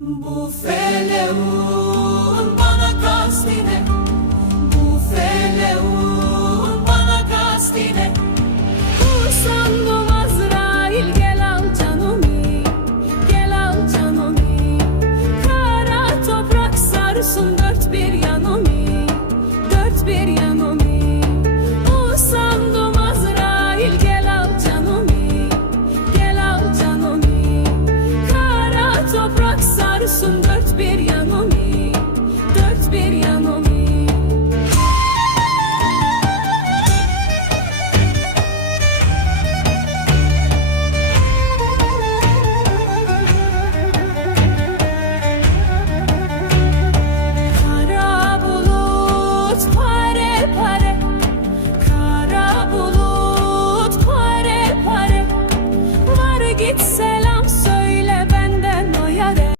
Bu feleğun bana kastine, bu feleğun bana kastine. Sandım Azrail gel al canımı, gel al canımı. Kara toprak sarsın dört bir yanımı, dört bir yanımı. Sandım Azrail gel al canımı, gel al canımı. Kara toprak sarsın